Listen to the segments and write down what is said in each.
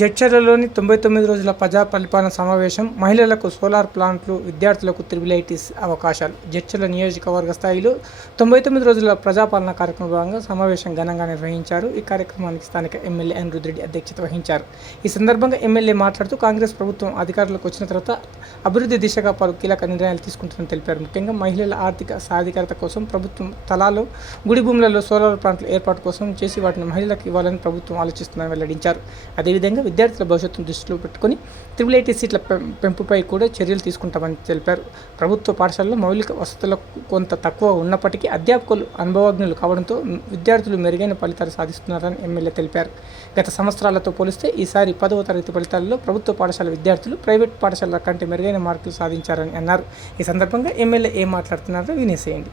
జడ్చర్లలోని 99 రోజుల ప్రజా పరిపాలన సమావేశం. మహిళలకు సోలార్ ప్లాంట్లు, విద్యార్థులకు త్రిబుల్ ఐటీస్ అవకాశాలు. జడ్చర్ల నియోజకవర్గ స్థాయిలో 99 రోజుల ప్రజాపాలన కార్యక్రమం భాగంగా సమావేశం ఘనంగా నిర్వహించారు. ఈ కార్యక్రమానికి స్థానిక ఎమ్మెల్యే అనిరుద్ధరెడ్డి అధ్యక్షత వహించారు. ఈ సందర్భంగా ఎమ్మెల్యే మాట్లాడుతూ కాంగ్రెస్ ప్రభుత్వం అధికారంలోకి వచ్చిన తర్వాత అభివృద్ధి దిశగా పలు కీలక నిర్ణయాలు తీసుకుంటుందని తెలిపారు. ముఖ్యంగా మహిళల ఆర్థిక సాధికారత కోసం ప్రభుత్వం స్థలాలు, గుడి భూములలో సోలార్ ప్లాంట్ల ఏర్పాటు కోసం చేసి వాటిని మహిళలకు ఇవ్వాలని ప్రభుత్వం ఆలోచిస్తుందని వెల్లడించారు. అదేవిధంగా విద్యార్థుల భవిష్యత్తును దృష్టిలో పెట్టుకుని త్రిబుల్ ఐటీ సీట్ల పెంపుపై కూడా చర్యలు తీసుకుంటామని తెలిపారు. ప్రభుత్వ పాఠశాలలో మౌలిక వసతులు కొంత తక్కువ ఉన్నప్పటికీ అధ్యాపకులు అనుభవజ్ఞులు కావడంతో విద్యార్థులు మెరుగైన ఫలితాలు సాధిస్తున్నారని ఎమ్మెల్యే తెలిపారు. గత సంవత్సరాలతో పోలిస్తే ఈసారి 10వ తరగతి ఫలితాల్లో ప్రభుత్వ పాఠశాల విద్యార్థులు ప్రైవేట్ పాఠశాలల కంటే మెరుగైన మార్కులు సాధించారని అన్నారు. ఈ సందర్భంగా ఎమ్మెల్యే ఏం మాట్లాడుతున్నారో వినేసేయండి.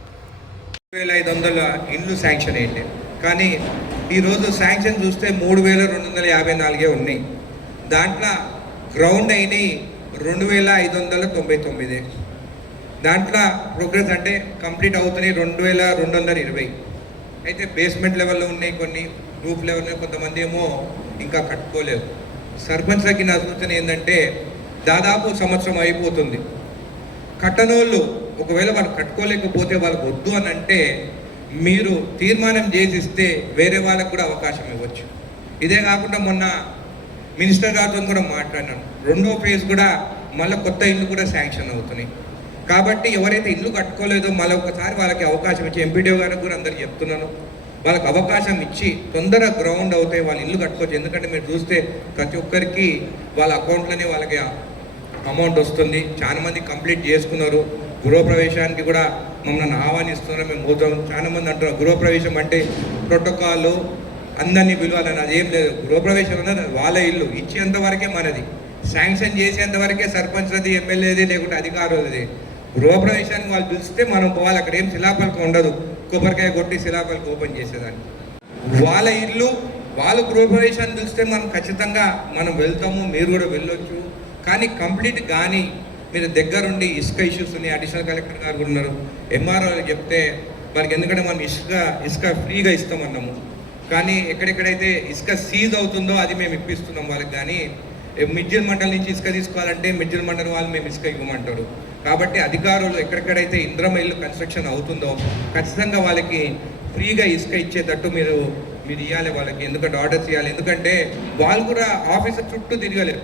2500 ఇండ్లు శాంక్షన్ అయ్యింది, కానీ ఈరోజు శాంక్షన్ చూస్తే 3254 ఉన్నాయి. దాంట్లో గ్రౌండ్ అయినాయి 2599. దాంట్లో ప్రోగ్రెస్ అంటే కంప్లీట్ అవుతున్నాయి 2220. అయితే బేస్మెంట్ లెవెల్లో ఉన్నాయి, కొన్ని రూఫ్ లెవెల్లో, కొంతమంది ఏమో ఇంకా కట్టుకోలేవు. సర్పంచ్లకి నా సూచన ఏంటంటే దాదాపు సంవత్సరం అయిపోతుంది. కట్టనోళ్ళు ఒకవేళ వాళ్ళు కట్టుకోలేకపోతే వాళ్ళకు వద్దు అని అంటే మీరు తీర్మానం చేసిస్తే వేరే వాళ్ళకు కూడా అవకాశం ఇవ్వచ్చు. ఇదే కాకుండా మొన్న మినిస్టర్ గారితో కూడా మాట్లాడినాను, 2వ ఫేజ్ కూడా మళ్ళీ కొత్త ఇల్లు కూడా శాంక్షన్ అవుతున్నాయి. కాబట్టి ఎవరైతే ఇల్లు కట్టుకోలేదో మళ్ళీ ఒకసారి వాళ్ళకి అవకాశం ఇచ్చి, ఎంపీడీఓ గారికి కూడా అందరికి చెప్తున్నాను, వాళ్ళకి అవకాశం ఇచ్చి తొందరగా గ్రౌండ్ అవుతాయి, వాళ్ళు ఇల్లు కట్టుకోవచ్చు. ఎందుకంటే మీరు చూస్తే ప్రతి ఒక్కరికి వాళ్ళ అకౌంట్లోనే వాళ్ళకి అమౌంట్ వస్తుంది. చాలామంది కంప్లీట్ చేసుకున్నారు. గృహప్రవేశానికి కూడా మమ్మల్ని ఆహ్వానిస్తున్నారు, మేము పోతాం. చాలామంది అంటున్నారు గృహప్రవేశం అంటే ప్రోటోకాల్ అందరినీ పిలవాలని, అదేం లేదు. గృహప్రవేశం అన్నది వాళ్ళ ఇల్లు ఇచ్చేంత వరకే మనది, శాంక్షన్ చేసేంత వరకే సర్పంచ్లది, ఎమ్మెల్యేది, లేకుంటే అధికారులది. గృహప్రవేశానికి వాళ్ళు పిలిస్తే మనం పోవాలి. అక్కడ ఏం శిలాపలకం ఉండదు, కొబ్బరికాయ కొట్టి శిలాపలకం ఓపెన్ చేసేదాన్ని. వాళ్ళ ఇల్లు వాళ్ళు గృహప్రవేశాన్ని పిలిస్తే మనం ఖచ్చితంగా మనం వెళ్తాము, మీరు కూడా వెళ్ళొచ్చు. కానీ కంప్లీట్ కానీ మీరు దగ్గరుండి ఇసుక ఇష్యూస్ ఉన్నాయి. అడిషనల్ కలెక్టర్ గారు ఉన్నారు, ఎంఆర్ఓ చెప్తే వాళ్ళకి, ఎందుకంటే మనం ఇసుక ఫ్రీగా ఇస్తామన్నాము. కానీ ఎక్కడెక్కడైతే ఇసుక సీజ్ అవుతుందో అది మేము ఇప్పిస్తున్నాం వాళ్ళకి. కానీ మిడ్జిల్ మండలి నుంచి ఇసుక తీసుకోవాలంటే మిడ్జిల్ మండలి వాళ్ళు మేము ఇసుక ఇవ్వమంటారు. కాబట్టి అధికారులు ఎక్కడెక్కడైతే ఇంద్రమ ఇల్లు కన్స్ట్రక్షన్ అవుతుందో ఖచ్చితంగా వాళ్ళకి ఫ్రీగా ఇసుక ఇచ్చేటట్టు మీరు ఇవ్వాలి వాళ్ళకి. ఎందుకంటే ఆర్డర్స్ ఇవ్వాలి. ఎందుకంటే వాళ్ళు కూడా ఆఫీసర్ చుట్టూ తిరగలేరు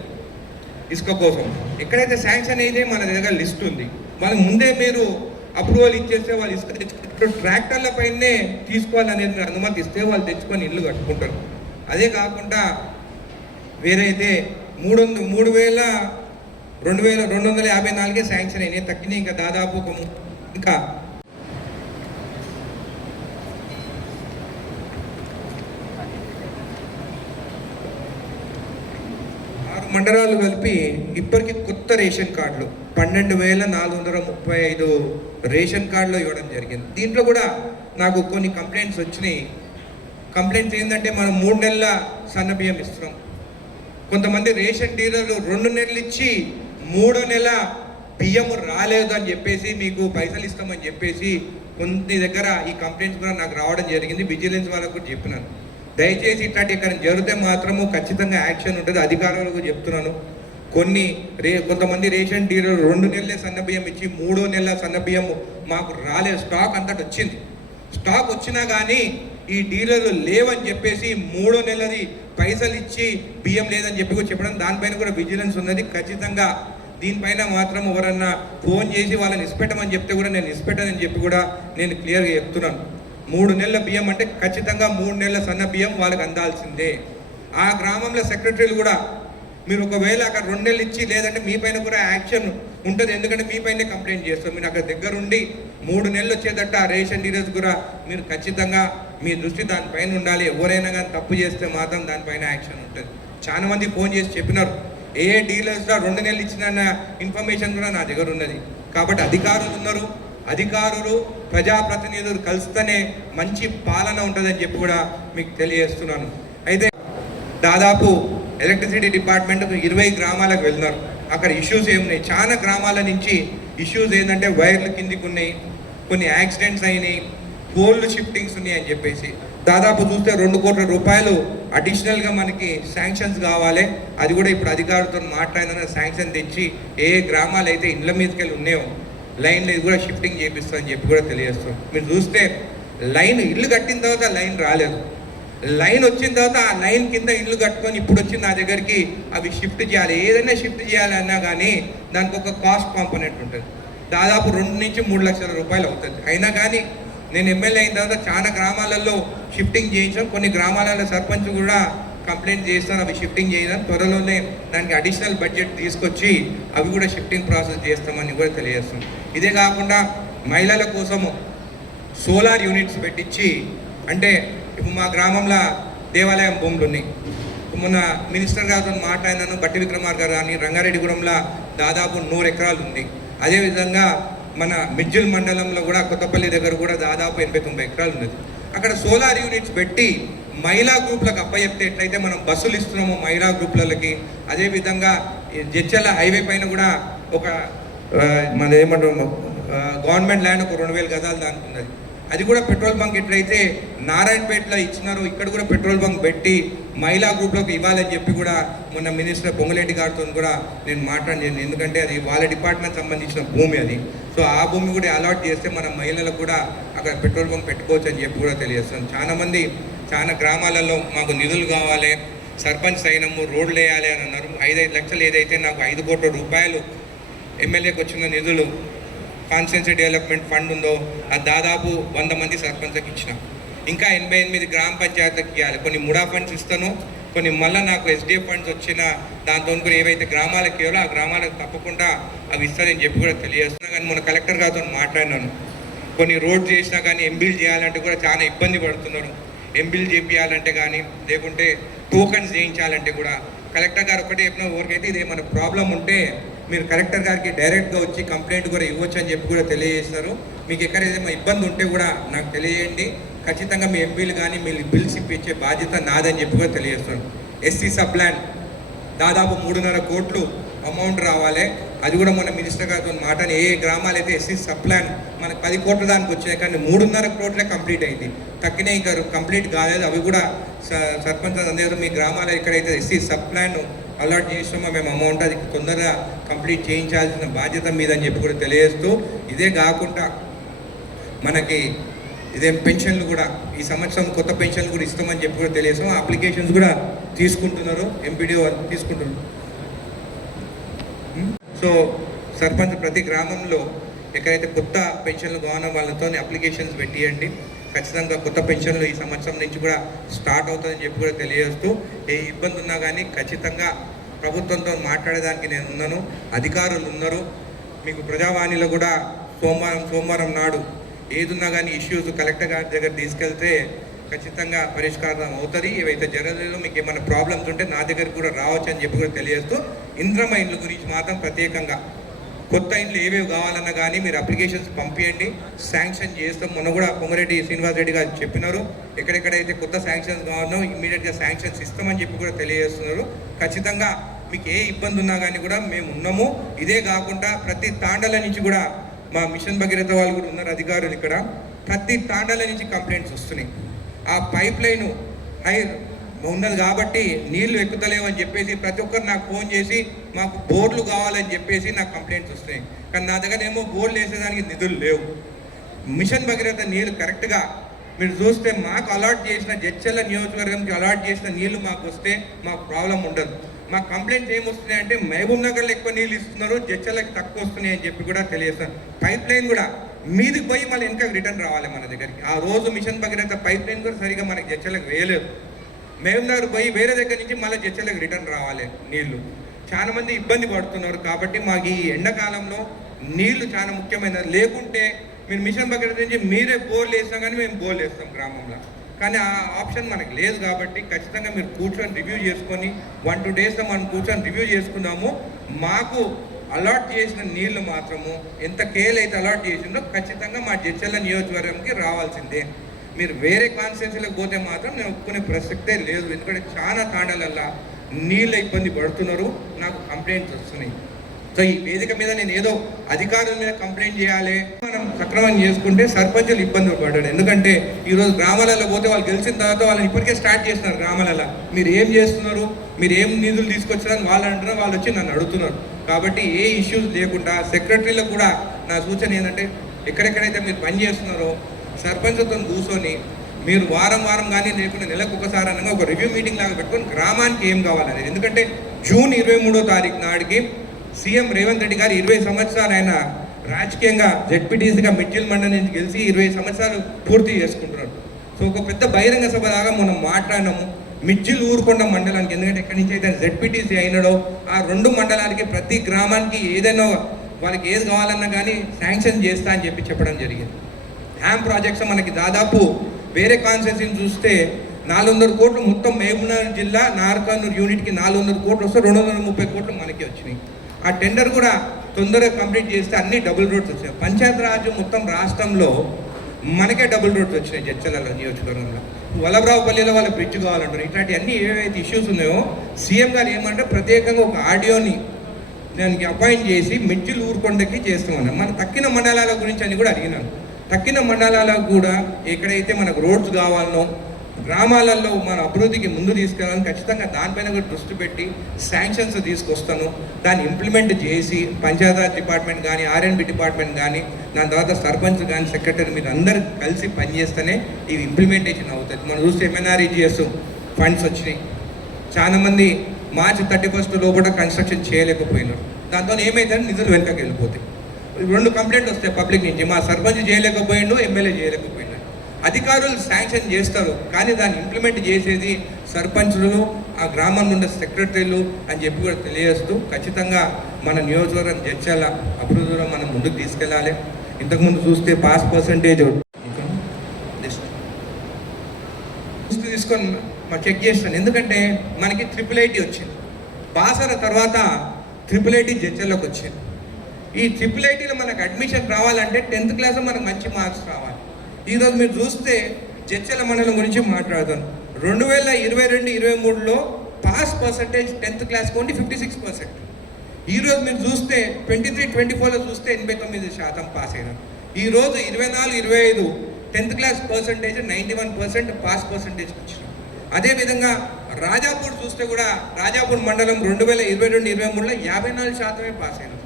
ఇసుక కోసం. ఎక్కడైతే శాంక్షన్ అయితే మన దగ్గర లిస్ట్ ఉంది, వాళ్ళకి ముందే మీరు అప్రూవల్ ఇచ్చేస్తే వాళ్ళు ఇసుక తెచ్చుకుంటారు. ట్రాక్టర్ల పైనే తీసుకోవాలనేది అనుమతి ఇస్తే వాళ్ళు తెచ్చుకొని ఇల్లు కట్టుకుంటారు. అదే కాకుండా వేరైతే 3254 శాంక్షన్ అయినాయి, తగ్గినాయి. ఇంకా దాదాపు ఇంకా 6 మండలాలు కలిపి ఇప్పటికీ కొత్త రేషన్ కార్డులు 12,435 రేషన్ కార్డులు ఇవ్వడం జరిగింది. దీంట్లో కూడా నాకు కొన్ని కంప్లైంట్స్ వచ్చినాయి. కంప్లైంట్స్ ఏంటంటే మనం 3 నెలల సన్నబియ్యం ఇస్తున్నాం. కొంతమంది రేషన్ డీలర్లు 2 నెలలు ఇచ్చి 3వ నెల బియ్యం రాలేదు అని చెప్పేసి మీకు పైసలు ఇస్తామని చెప్పేసి కొన్ని దగ్గర ఈ కంప్లైంట్స్ కూడా నాకు రావడం జరిగింది. విజిలెన్స్ వాళ్ళకు కూడా చెప్పినాను, దయచేసి ఇట్లాంటి ఇక్కడ జరిగితే మాత్రము ఖచ్చితంగా యాక్షన్ ఉంటుంది. అధికారులకు చెప్తున్నాను. కొంతమంది రేషన్ డీలర్ 2 నెలలే సన్నబియ్యం ఇచ్చి 3వ నెల సన్నబియ్యం మాకు రాలేదు, స్టాక్ అంతటి వచ్చింది. స్టాక్ వచ్చినా కానీ ఈ డీలర్లు లేవని చెప్పేసి 3వ నెలది పైసలు ఇచ్చి బియ్యం లేదని చెప్పి కూడా చెప్పడం, దానిపైన కూడా విజిలెన్స్ ఉన్నది. ఖచ్చితంగా దీనిపైన మాత్రం ఎవరన్నా ఫోన్ చేసి వాళ్ళని ఇసిపెట్టమని చెప్తే కూడా నేను ఇసిపెట్టనని చెప్పి కూడా నేను క్లియర్గా చెప్తున్నాను. 3 నెలల బియ్యం అంటే ఖచ్చితంగా 3 నెలల సన్న బియ్యం వాళ్ళకి అందాల్సిందే. ఆ గ్రామంలో సెక్రటరీలు కూడా మీరు ఒకవేళ అక్కడ 2 నెలలు ఇచ్చి లేదంటే మీ పైన కూడా యాక్షన్ ఉంటుంది. ఎందుకంటే మీ పైనే కంప్లైంట్ చేస్తాం. మీరు అక్కడ దగ్గరుండి 3 నెలలు వచ్చేటట్టు ఆ రేషన్ డీలర్స్ కూడా మీరు ఖచ్చితంగా మీ దృష్టి దానిపైన ఉండాలి. ఎవరైనా కానీ తప్పు చేస్తే మాత్రం దానిపైన యాక్షన్ ఉంటుంది. చాలా మంది ఫోన్ చేసి చెప్పినారు, ఏ డీలర్స్లో 2 నెలలు ఇచ్చిన ఇన్ఫర్మేషన్ కూడా నా దగ్గర ఉన్నది. కాబట్టి అధికారులు ఉన్నారు, అధికారులు ప్రజాప్రతినిధులు కలిస్తేనే మంచి పాలన ఉంటుందని చెప్పి కూడా మీకు తెలియజేస్తున్నాను. అయితే దాదాపు ఎలక్ట్రిసిటీ డిపార్ట్మెంట్కు 20 గ్రామాలకు వెళ్ళినారు. అక్కడ ఇష్యూస్ ఏమున్నాయి, చాలా గ్రామాల నుంచి ఇష్యూస్ ఏంటంటే వైర్లు కిందికి ఉన్నాయి, కొన్ని యాక్సిడెంట్స్ అయినాయి, పోల్లు షిఫ్టింగ్స్ ఉన్నాయి అని చెప్పేసి దాదాపు చూస్తే 2 కోట్ల రూపాయలు అడిషనల్గా మనకి శాంక్షన్స్ కావాలి. అది కూడా ఇప్పుడు అధికారులతో మాట్లాడిన శాంక్షన్ తెచ్చి ఏ గ్రామాలు అయితే ఇళ్ళ మీదకి వెళ్ళి ఉన్నాయో లైన్లు ఇది కూడా షిఫ్టింగ్ చేపిస్తామని చెప్పి కూడా తెలియజేస్తాం. మీరు చూస్తే లైన్ ఇల్లు కట్టిన తర్వాత లైన్ రాలేదు, లైన్ వచ్చిన తర్వాత ఆ లైన్ కింద ఇల్లు కట్టుకొని ఇప్పుడు వచ్చి నా దగ్గరికి అవి షిఫ్ట్ చేయాలి. ఏదైనా షిఫ్ట్ చేయాలన్నా కానీ దానికి ఒక కాస్ట్ కాంపోనెంట్ ఉంటుంది, దాదాపు 2 నుంచి 3 లక్షల రూపాయలు అవుతుంది. అయినా కానీ నేను ఎమ్మెల్యే అయిన తర్వాత చాలా గ్రామాలలో షిఫ్టింగ్ చేయించాం. కొన్ని గ్రామాలలో సర్పంచ్ కూడా కంప్లైంట్ చేస్తారు అవి షిఫ్టింగ్ చేయడం. త్వరలోనే దానికి అడిషనల్ బడ్జెట్ తీసుకొచ్చి అవి కూడా షిఫ్టింగ్ ప్రాసెస్ చేస్తామని కూడా తెలియజేస్తాం. ఇదే కాకుండా మహిళల కోసము సోలార్ యూనిట్స్ పెట్టించి, అంటే ఇప్పుడు మా గ్రామంలో దేవాలయం భూములు ఉన్నాయి. మొన్న మినిస్టర్ గారితో మాట్లాడినాను, బట్టి విక్రమార్ గారు కానీ రంగారెడ్డిగూడెంలో దాదాపు 100 ఎకరాలు ఉంది. అదేవిధంగా మన మిడ్జిల్ మండలంలో కూడా కొత్తపల్లి దగ్గర కూడా దాదాపు 80-90 ఎకరాలు ఉన్నది. అక్కడ సోలార్ యూనిట్స్ పెట్టి మహిళా గ్రూప్లకు అప్పచెప్తే ఎట్లయితే మనం బస్సులు ఇస్తున్నామో మహిళా గ్రూప్లకి, అదేవిధంగా జడ్చర్ల హైవే పైన కూడా ఒక మన ఏమంటారు గవర్నమెంట్ ల్యాండ్ ఒక 2000 గజాలు దానికి ఉన్నది. అది కూడా పెట్రోల్ బంక్ ఎట్లయితే నారాయణపేటలో ఇచ్చినారో ఇక్కడ కూడా పెట్రోల్ బంక్ పెట్టి మహిళా గ్రూప్లోకి ఇవ్వాలని చెప్పి కూడా మొన్న మినిస్టర్ పొంగులేటి గారితో కూడా నేను మాట్లాడాను. ఎందుకంటే అది వాళ్ళ డిపార్ట్మెంట్ సంబంధించిన భూమి అది. సో ఆ భూమి కూడా అలాట్ చేస్తే మన మహిళలకు కూడా అక్కడ పెట్రోల్ బంక్ పెట్టుకోవచ్చు అని చెప్పి కూడా తెలియజేస్తాను. చాలామంది చాలా గ్రామాలలో మాకు నిధులు కావాలి, సర్పంచ్ అయినము, రోడ్లు వేయాలి అని అన్నారు. 5-5 లక్షలు ఏదైతే నాకు 5 కోట్ల రూపాయలు ఎమ్మెల్యేకి వచ్చిన నిధులు కాన్స్టిట్యున్సీ డెవలప్మెంట్ ఫండ్ ఉందో అది దాదాపు 100 మంది సర్పంచ్కి ఇచ్చిన. ఇంకా 88 గ్రామ పంచాయతీలకు ఇవ్వాలి. కొన్ని ముడా ఫండ్స్ ఇస్తాను, కొన్ని మళ్ళీ నాకు ఎస్డిఎఫ్ ఫండ్స్ వచ్చిన దాంతో కూడా ఏవైతే గ్రామాలకు ఇవ్వాలో ఆ గ్రామాలకు తప్పకుండా అవి ఇస్తారని చెప్పి కూడా తెలియజేస్తున్నా. కానీ మన కలెక్టర్ గారితో మాట్లాడినాను, కొన్ని రోడ్ చేసినా కానీ ఎంబిల్ చేయాలంటే కూడా చాలా ఇబ్బంది పడుతున్నారు. ఎంబిల్ చేయించాలంటే కానీ లేకుంటే టోకన్స్ చేయించాలంటే కూడా కలెక్టర్ గారు ఒకటే చెప్పిన, ఎవరికైతే ఇది ఏమైనా ప్రాబ్లం ఉంటే మీరు కలెక్టర్ గారికి డైరెక్ట్గా వచ్చి కంప్లైంట్ కూడా ఇవ్వచ్చు అని చెప్పి కూడా తెలియజేస్తారు. మీకు ఎక్కడైనా ఇబ్బంది ఉంటే కూడా నాకు తెలియజేయండి, ఖచ్చితంగా మీ ఎంపీలు కానీ మీరు బిల్స్ ఇప్పించే బాధ్యత నాదని చెప్పి కూడా తెలియజేస్తాను. ఎస్సీ సబ్ ప్లాన్ దాదాపు 3.5 కోట్లు అమౌంట్ రావాలి. అది కూడా మన మినిస్టర్ గారితో మాట్లాడి ఏ గ్రామాలు అయితే ఎస్సీ సబ్ ప్లాన్ మనకు 10 కోట్ల దానికి వచ్చాయి, కానీ 3.5 కోట్లే కంప్లీట్ అయింది. తక్కిన ఇంకా కంప్లీట్ కాలేదు. అవి కూడా సర్పంచ్ అందరూ మీ గ్రామాలు ఎక్కడైతే ఎస్సీ సబ్ ప్లాన్ అలాట్ చేసామో మేము అమౌంట్ అది తొందరగా కంప్లీట్ చేయించాల్సిన బాధ్యత మీదని చెప్పి కూడా తెలియజేస్తూ, ఇదే కాకుండా మనకి ఇదేం పెన్షన్లు కూడా ఈ సంవత్సరం కొత్త పెన్షన్లు కూడా ఇస్తామని చెప్పి కూడా తెలియజేస్తాం. అప్లికేషన్స్ కూడా తీసుకుంటున్నారు, ఎంపీడీఓ తీసుకుంటున్నారు. సో సర్పంచ్ ప్రతి గ్రామంలో ఎక్కడైతే కొత్త పెన్షన్లు కావాలో వాళ్ళతో అప్లికేషన్స్ పెట్టియండి. ఖచ్చితంగా కొత్త పెన్షన్లు ఈ సంవత్సరం నుంచి కూడా స్టార్ట్ అవుతుందని చెప్పి కూడా తెలియజేస్తూ, ఏ ఇబ్బంది ఉన్నా కానీ ఖచ్చితంగా ప్రభుత్వంతో మాట్లాడేదానికి నేను ఉన్నాను, అధికారులు ఉన్నారు. మీకు ప్రజావాణిలో కూడా సోమవారం నాడు ఏదున్నా కానీ ఇష్యూస్ కలెక్టర్ గారి దగ్గర తీసుకెళ్తే ఖచ్చితంగా పరిష్కారం అవుతుంది. ఏవైతే జరగలేదో మీకు ఏమైనా ప్రాబ్లమ్స్ ఉంటే నా దగ్గరికి కూడా రావచ్చు అని చెప్పి కూడా తెలియజేస్తూ, ఇంద్రమ్మ ఇండ్ల గురించి మాత్రం ప్రత్యేకంగా కొత్త ఇండ్లు ఏవేవి కావాలన్నా కానీ మీరు అప్లికేషన్స్ పంపించండి, శాంక్షన్ చేస్తాం. మొన్న కూడా పొంగిరెడ్డి శ్రీనివాస్ రెడ్డి గారు చెప్పినారు, ఎక్కడెక్కడైతే కొత్త శాంక్షన్స్ కావాలో ఇమ్మీడియట్గా శాంక్షన్స్ ఇస్తామని చెప్పి కూడా తెలియజేస్తున్నారు. ఖచ్చితంగా మీకు ఏ ఇబ్బంది ఉన్నా కానీ కూడా మేము ఉన్నాము. ఇదే కాకుండా ప్రతి తాండల నుంచి కూడా మా మిషన్ భగీరథ వాళ్ళు కూడా ఉన్నారు అధికారులు ఇక్కడ, ప్రతి తాండల నుంచి కంప్లైంట్స్ వస్తున్నాయి. ఆ పైప్ లైన్ హై ఉన్నది కాబట్టి నీళ్లు ఎక్కుతలేవని చెప్పేసి ప్రతి ఒక్కరు నాకు ఫోన్ చేసి మాకు బోర్లు కావాలని చెప్పేసి నాకు కంప్లైంట్స్ వస్తున్నాయి. కానీ నా దగ్గర ఏమో బోర్లు వేసేదానికి నిధులు లేవు. మిషన్ భగీరథ నీళ్లు కరెక్ట్గా మీరు చూస్తే మాకు అలాట్ చేసిన జడ్చర్ల నియోజకవర్గంకి అలాట్ చేసిన నీళ్లు మాకు వస్తే మాకు ప్రాబ్లం ఉండదు. మా కంప్లైంట్స్ ఏమొస్తున్నాయి అంటే మహబూబ్ నగర్లో ఎక్కువ నీళ్ళు ఇస్తున్నారు, జడ్చర్లకు తక్కువ వస్తున్నాయి అని చెప్పి కూడా తెలియజేస్తాను. పైప్ లైన్ కూడా మీదికి పోయి మళ్ళీ వెనక రిటర్న్ రావాలి మన దగ్గరికి. ఆ రోజు మిషన్ భగీరథ పైప్ లైన్ కూడా సరిగా మనకి జడ్చర్లకు వేయలేదు. మహబూబ్ నగర్ పోయి వేరే దగ్గర నుంచి మళ్ళీ జడ్చర్లకు రిటర్న్ రావాలి నీళ్లు. చాలా మంది ఇబ్బంది పడుతున్నారు. కాబట్టి మాకు ఈ ఎండాకాలంలో నీళ్లు చాలా ముఖ్యమైనది. లేకుంటే మీరు మిషన్ భగీరథ నుంచి మీరే బోర్లు వేసినా కానీ మేము బోర్లు వేస్తాం గ్రామంలో. కానీ ఆ ఆప్షన్ మనకు లేదు. కాబట్టి ఖచ్చితంగా మీరు కూర్చొని రివ్యూ చేసుకొని 1-2 డేస్లో మనం కూర్చొని రివ్యూ చేసుకున్నాము. మాకు అలాట్ చేసిన నీళ్లు మాత్రము ఎంత కేల్ అయితే అలాట్ చేసిందో ఖచ్చితంగా మా జడ్చర్ల నియోజకవర్గంకి రావాల్సిందే. మీరు వేరే కాన్స్టిట్యున్సీలకు పోతే మాత్రం నేను ఒప్పుకునే ప్రసక్తే లేదు. ఎందుకంటే చాలా తాండాలల్లో నీళ్ళ ఇబ్బంది పడుతున్నారు, నాకు కంప్లైంట్స్ వస్తున్నాయి. సో ఈ వేదిక మీద నేను ఏదో అధికారుల మీద కంప్లైంట్ చేయాలి, మనం సక్రమం చేసుకుంటే సర్పంచులు ఇబ్బందులు పడ్డాడు. ఎందుకంటే ఈరోజు గ్రామాలలో పోతే వాళ్ళు గెలిచిన తర్వాత వాళ్ళని ఇప్పటికే స్టార్ట్ చేస్తున్నారు. గ్రామాలలో మీరు ఏం చేస్తున్నారు, మీరు ఏం నిధులు తీసుకొచ్చారని వాళ్ళు అంటున్నారు, వాళ్ళు వచ్చి నన్ను అడుగుతున్నారు. కాబట్టి ఏ ఇష్యూస్ లేకుండా సెక్రటరీలకు కూడా నా సూచన ఏంటంటే ఎక్కడెక్కడైతే మీరు పని చేస్తున్నారో సర్పంచ్లతో కూర్చొని మీరు వారం కానీ లేకుండా నెలకు ఒకసారి అనగా ఒక రివ్యూ మీటింగ్ లాగా పెట్టుకొని గ్రామానికి ఏం కావాలనేది. ఎందుకంటే జూన్ 23వ తారీఖు నాటికి సీఎం రేవంత్ రెడ్డి గారు 20 సంవత్సరాలు ఆయన రాజకీయంగా జెడ్పీటీసీగా మిడ్జిల్ మండలి నుంచి గెలిచి 20 సంవత్సరాలు పూర్తి చేసుకుంటున్నారు. సో ఒక పెద్ద బహిరంగ సభ లాగా మనం మాట్లాడినాము మిడ్జిల్ ఊరుకొండ మండలానికి. ఎందుకంటే ఎక్కడి నుంచి అయితే జెడ్పీటీసీ అయినాడో ఆ 2 మండలాలకి ప్రతి గ్రామానికి ఏదైనా వాళ్ళకి ఏది కావాలన్నా కానీ శాంక్షన్ చేస్తా అని చెప్పడం జరిగింది. హ్యామ్ ప్రాజెక్ట్స్ మనకి దాదాపు వేరే కాన్స్టిట్యూన్సీని చూస్తే 400 కోట్లు, మొత్తం మహబూబ్నగర్ జిల్లా నార్కర్నూలు యూనిట్కి 400 కోట్లు వస్తే 230 కోట్లు మనకి వచ్చినాయి. ఆ టెండర్ కూడా తొందరగా కంప్లీట్ చేస్తే అన్ని డబుల్ రోడ్స్ వచ్చాయి. పంచాయత్ రాజ్ మొత్తం రాష్ట్రంలో మనకే డబుల్ రోడ్స్ వచ్చినాయి. జడ్చల నియోజకవర్గంలో వల్లభరావుపల్లిలో వాళ్ళ బ్రిడ్జ్ కావాలంటారు. ఇట్లాంటి అన్ని ఏవైతే ఇష్యూస్ ఉన్నాయో సీఎం గారు ఏమంటే ప్రత్యేకంగా ఒక ఆడియోని దానికి అపాయింట్ చేసి మిడ్జిల్ ఊరుకొండకి చేస్తామన్నారు. మన తక్కిన మండలాల గురించి అని కూడా అడిగినాను. తక్కిన మండలాలకు కూడా ఎక్కడైతే మనకు రోడ్స్ కావాలనో గ్రామాలలో మన అభివృద్ధికి ముందు తీసుకెళ్ళాలని ఖచ్చితంగా దానిపైన కూడా దృష్టి పెట్టి శాంక్షన్స్ తీసుకొస్తాను. దాన్ని ఇంప్లిమెంట్ చేసి పంచాయతీరాజ్ డిపార్ట్మెంట్ కానీ ఆర్ఎండ్బి డిపార్ట్మెంట్ కానీ దాని తర్వాత సర్పంచ్ కానీ సెక్రటరీ మీరు అందరు కలిసి పనిచేస్తేనే ఇది ఇంప్లిమెంటేషన్ అవుతుంది. మనం చూస్తే MNREGS ఫండ్స్ వచ్చినాయి. చాలామంది March 31 లోపల కన్స్ట్రక్షన్ చేయలేకపోయినారు. దాంతో ఏమైందని నిధులు వెనకకి వెళ్ళిపోతాయి. 2 కంప్లైంట్లు వస్తాయి పబ్లిక్ నుంచి, మా సర్పంచ్ చేయలేకపోయిండు, ఎమ్మెల్యే చేయలేకపోయిండు. అధికారులు శాంక్షన్ చేస్తారు కానీ దాన్ని ఇంప్లిమెంట్ చేసేది సర్పంచులు, ఆ గ్రామం నుండి సెక్రటరీలు అని చెప్పి కూడా తెలియజేస్తూ ఖచ్చితంగా మన నియోజకవర్గం జడ్చల అభివృద్ధిలో మనం ముందుకు తీసుకెళ్ళాలి. ఇంతకుముందు చూస్తే పాస్ పర్సంటేజ్ తీసుకొని చెక్ చేస్తాను. ఎందుకంటే మనకి 888 వచ్చింది. పాస్ అయిన తర్వాత 888 జడ్చల్లోకి వచ్చింది. ఈ 888లో మనకు అడ్మిషన్ రావాలంటే 10th క్లాస్లో మనకు మంచి మార్క్స్ రావాలి. ఈరోజు మీరు చూస్తే జడ్చల మండలం గురించి మాట్లాడతాను. 2022-23లో పాస్ పర్సంటేజ్ 10th క్లాస్ కొండి 56%. ఈరోజు మీరు చూస్తే 23-24లో చూస్తే 89% పాస్ అయినారు. ఈరోజు 24-25 10th class percentage 91% pass percentage వచ్చినాం. అదేవిధంగా రాజాపూర్ చూస్తే కూడా రాజాపూర్ మండలం 2022-23లో 54% పాస్ అయినారు.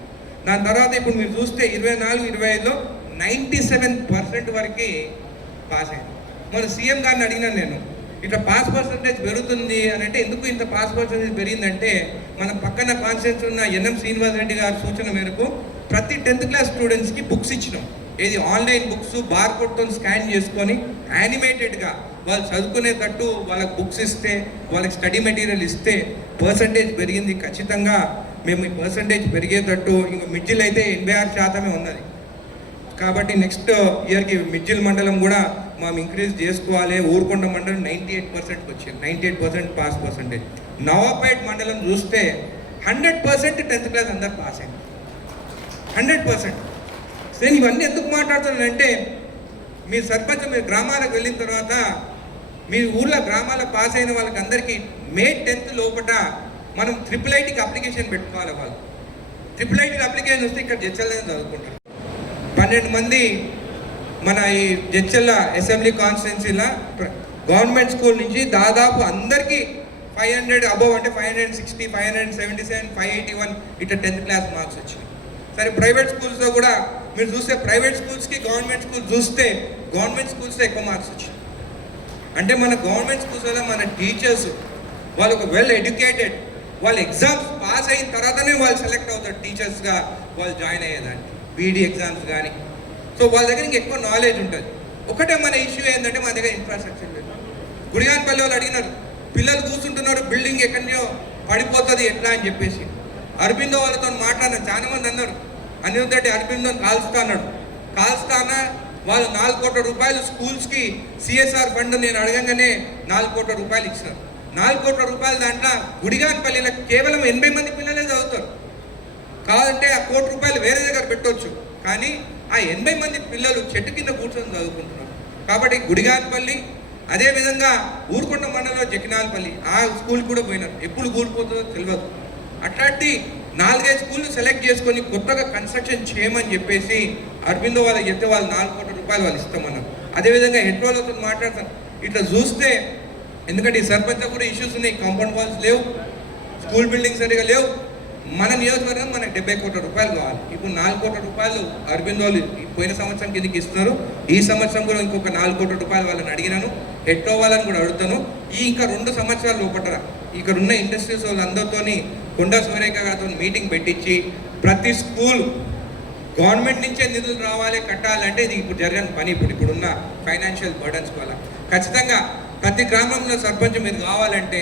దాని తర్వాత ఇప్పుడు మీరు చూస్తే 24-25లో 97% వరకు పాస్ అయింది. మన సీఎం గారిని అడిగినాను నేను, ఇట్లా పాస్ పర్సంటేజ్ పెరుగుతుంది అని అంటే ఎందుకు ఇంత పాస్ పర్సంటేజ్ పెరిగిందంటే మన పక్కన కాన్స్టిట్యూన్సీ ఉన్న NM శ్రీనివాస్ రెడ్డి గారి సూచన మేరకు ప్రతి 10th క్లాస్ స్టూడెంట్స్కి బుక్స్ ఇచ్చినాం. ఏది ఆన్లైన్ బుక్స్ బార్కోడ్తో స్కాన్ చేసుకొని యానిమేటెడ్గా వాళ్ళు చదువుకునేటట్టు వాళ్ళకి బుక్స్ ఇస్తే, వాళ్ళకి స్టడీ మెటీరియల్ ఇస్తే పర్సంటేజ్ పెరిగింది. ఖచ్చితంగా మేము ఈ పర్సంటేజ్ పెరిగేటట్టు ఇంక మిడ్జిల్ అయితే 86% ఉన్నది. కాబట్టి నెక్స్ట్ ఇయర్కి మిడ్జిల్ మండలం కూడా మనం ఇంక్రీజ్ చేసుకోవాలి. ఊరుకొండ మండలం 98%కి వచ్చింది, 98% పాస్ పర్సంటేజ్. నవాపేట్ మండలం చూస్తే 100% 10th క్లాస్ అందరు పాస్ అయింది, 100%. నేను ఇవన్నీ ఎందుకు మాట్లాడుతున్నానంటే మీ సర్పంచ్ మీరు గ్రామాలకు వెళ్ళిన తర్వాత మీ ఊళ్ళో గ్రామాల పాస్ అయిన వాళ్ళకి అందరికీ May 10th లోపల మనం 888కి అప్లికేషన్ పెట్టుకోవాలి. వాళ్ళు 888కి అప్లికేషన్ వస్తే ఇక్కడ జడ్చల్లోనే చదువుకుంటారు. 12 మంది మన ఈ జడ్చల్ల అసెంబ్లీ కాన్స్టిట్యున్సీలో గవర్నమెంట్ స్కూల్ నుంచి దాదాపు అందరికీ 500 అబవ్ అంటే 560, 577, 581 ఇట్లా 10th క్లాస్ మార్క్స్ వచ్చినాయి. సరే ప్రైవేట్ స్కూల్స్లో కూడా మీరు చూస్తే ప్రైవేట్ స్కూల్స్కి గవర్నమెంట్ స్కూల్స్ చూస్తే గవర్నమెంట్ స్కూల్స్లో ఎక్కువ మార్క్స్ వచ్చినాయి. అంటే మన గవర్నమెంట్ స్కూల్స్లో మన టీచర్స్ వాళ్ళు ఒక వెల్ ఎడ్యుకేటెడ్, వాళ్ళు ఎగ్జామ్స్ పాస్ అయిన తర్వాతనే వాళ్ళు సెలెక్ట్ అవుతారు టీచర్స్గా వాళ్ళు జాయిన్ అయ్యేదానికి, బీడీ ఎగ్జామ్స్ కానీ. సో వాళ్ళ దగ్గర ఇంకా ఎక్కువ నాలెడ్జ్ ఉంటుంది. ఒకటే మన ఇష్యూ ఏంటంటే మన దగ్గర ఇన్ఫ్రాస్ట్రక్చర్ లేదు. గుడిగాన్పల్లి వాళ్ళు అడిగినారు, పిల్లలు కూర్చుంటున్నారు బిల్డింగ్ ఎక్కడో పడిపోతుంది ఎట్లా అని చెప్పేసి. అరబిందో వాళ్ళతో మాట్లాడిన చాలా మంది అన్నారు, అనిరుద్ధ్ రెడ్డి అరబిందో కాల్స్తా అన్నాడు. కాల్స్తానా వాళ్ళు 4 కోట్ల రూపాయలు స్కూల్స్కి CSR ఫండ్ నేను అడగంగానే 4 కోట్ల రూపాయలు ఇచ్చినారు. 4 కోట్ల రూపాయలు దాంట్లో గుడిగాన్పల్లిలో కేవలం 80 మంది పిల్లలే చదువుతారు. కాదంటే ఆ 1 కోటి రూపాయలు వేరే దగ్గర పెట్టవచ్చు, కానీ ఆ 80 మంది పిల్లలు చెట్టు కింద కూర్చొని చదువుకుంటున్నారు. కాబట్టి గుడిగాన్పల్లి, అదేవిధంగా ఊరుకొండ మండలంలో జకినాల్పల్లి ఆ స్కూల్ కూడా పోయినారు. ఎప్పుడు కూలిపోతుందో తెలియదు. అట్లాంటి 4-5 స్కూళ్ళు సెలెక్ట్ చేసుకొని కొత్తగా కన్స్ట్రక్షన్ చేయమని చెప్పేసి అరవిందో వాళ్ళకి చెప్తే వాళ్ళు 4 కోట్ల రూపాయలు వాళ్ళు ఇస్తామన్నారు. అదేవిధంగా హెడ్ వాళ్ళతో మాట్లాడతాను. ఇట్లా చూస్తే ఎందుకంటే ఈ సర్పంచ్ కూడా ఇష్యూస్ ఉన్నాయి, కాంపౌండ్ వాల్స్ లేవు, స్కూల్ బిల్డింగ్స్ సరిగా లేవు. మన నియోజకవర్గం మనకు 70 కోట్ల రూపాయలు కావాలి. ఇప్పుడు 4 కోట్ల రూపాయలు అరవింద్ వాళ్ళు పోయిన సంవత్సరం కిందకి ఇస్తున్నారు. ఈ సంవత్సరం కూడా ఇంకొక 4 కోట్ల రూపాయలు వాళ్ళని అడిగినాను, హెడ్ వాళ్ళని కూడా అడుగుతాను. ఇంకా 2 సంవత్సరాల లోపల ఇక్కడ ఉన్న ఇండస్ట్రీస్ వాళ్ళందరితో కొండా సురేఖ గారితో మీటింగ్ పెట్టించి ప్రతి స్కూల్ గవర్నమెంట్ నుంచే నిధులు రావాలి కట్టాలంటే ఇది ఇప్పుడు జరగని పని. ఇప్పుడున్న ఫైనాన్షియల్ బర్డన్స్ వల్ల ఖచ్చితంగా ప్రతి గ్రామంలో సర్పంచ్ మీరు కావాలంటే